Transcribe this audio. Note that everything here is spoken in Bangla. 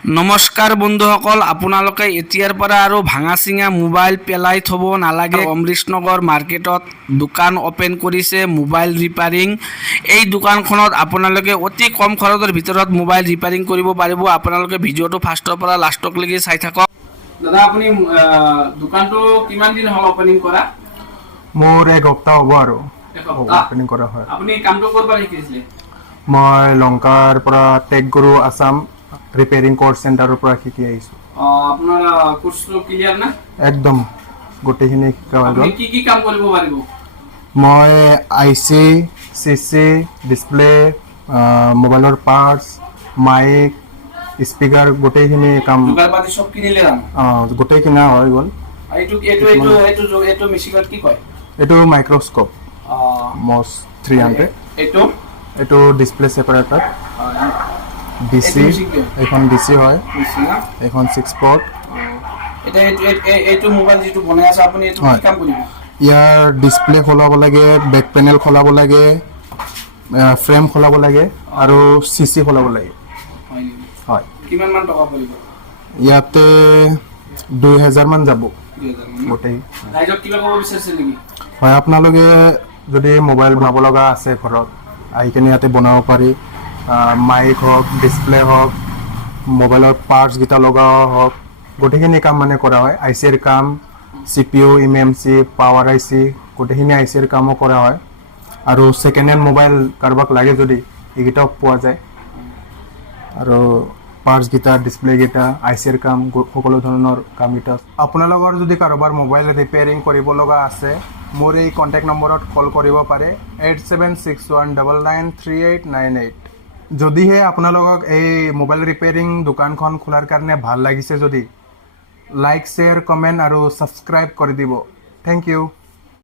নমস্কাৰ বন্ধুসকল আপোনালোকে এতিয়াৰ পৰা আৰু ভাঙা চিঙা মোবাইল পেলাই থ'ব নালাগে। অমৃতনগৰ মাৰ্কেটত দোকান অ'পেন কৰিছে মোবাইল ৰিপেয়াৰিং এই দোকানখনত আপোনালোকে অতি কম খৰচৰ ভিতৰত মোবাইল ৰিপেয়াৰিং কৰিব পাৰিব। আপোনালোকে ভিডিঅ'টো ফাৰ্ষ্টৰ পৰা লাষ্টলৈকে চাই থাকক। দাদা আপুনি দোকানটো কিমান দিন হ'ল অ'পেনিং কৰা? মোৰ এক সপ্তাহ হ'ব আৰু। অপেনিং কৰা হয়। আপুনি কামটো ক'ৰ শিকিছিলে? মই লংকাৰ পৰা টেক গুৰু আছাম। ৰিপেয়াৰিং কৰ্চ চেণ্টাৰৰ পৰা শিকি আহিছোঁ। আপোনাৰ কোৰ্চটো ক্লিয়াৰ না? একদম গোটেইখিনি শিকা হৈ গ'ল কি কি কাম কৰিব পাৰিব? মই I C C C display মোবাইলৰ পাৰ্টছ মাইক স্পীকাৰ গোটেইখিনি কাম। যোগাৰ পাতি চব কিনিলে জানো আহ, গোটেই কিনা হৈ গ'ল। এইটো এইটো এইটো এইটো এইটো মেচিনত কি কয়? এইটো মাইক্ৰস্কোপ মছ থ্ৰী হাণ্ড্ৰেড এইটো? এইটো ডিছপ্লে ছেপাৰেটৰ এইখন ডি চি হয়। মেচিনা এইখন ছিক্স পৰ্ট এইটো এই- এই- এইটো মোবাইল যিটো বনাই আছে আপুনি এইটো কি। কাম কৰিব? ইয়াৰ ডিছপ্লে সলাব লাগে বেক পেনেল সলাব লাগে ফ্ৰেম সলাব লাগে আৰু চি চি সলাব লাগে। হয় কিমান মান টকা পৰিব? ইয়াতে দুই হেজাৰমান যাব? গোটেই। হয় আপোনালোকে যদি মোবাইল বনাব লগা আছে ঘৰত আহি কিনে ইয়াতে বনাব পাৰি। মাইক হওক ডিছপ্লে হওক মোবাইলৰ পাৰ্টছকেইটা লগোৱা হওক, গোটেইখিনি কাম মানে কৰা হয়। আই চিৰ কাম C P U M M C power I C গোটেইখিনি আই চিৰ কামো কৰা হয়। আৰু ছেকেণ্ড হেণ্ড মোবাইল কাৰোবাক লাগে যদি, এইকেইটাও পোৱা যায়। আৰু পাৰ্টছকেইটা ডিছপ্লেকেইটা আই চিৰ কাম সকলো ধৰণৰ কামকেইটা আপোনালোকৰ যদি কাৰোবাৰ মোবাইল ৰিপেয়াৰিং কৰিব লগা আছে, মোৰ এই কণ্টেক্ট নম্বৰত কল কৰিব পাৰে eight seven six one double nine three eight nine eight যদিহে আপোনালোকক এই মোবাইল ৰিপেয়াৰিং দোকানখন খোলাৰ কাৰণে ভালো লাগিছে যদি লাইক শ্বেয়াৰ কমেণ্ট আৰু ছাবস্ক্ৰাইব কৰি দিব। Thank you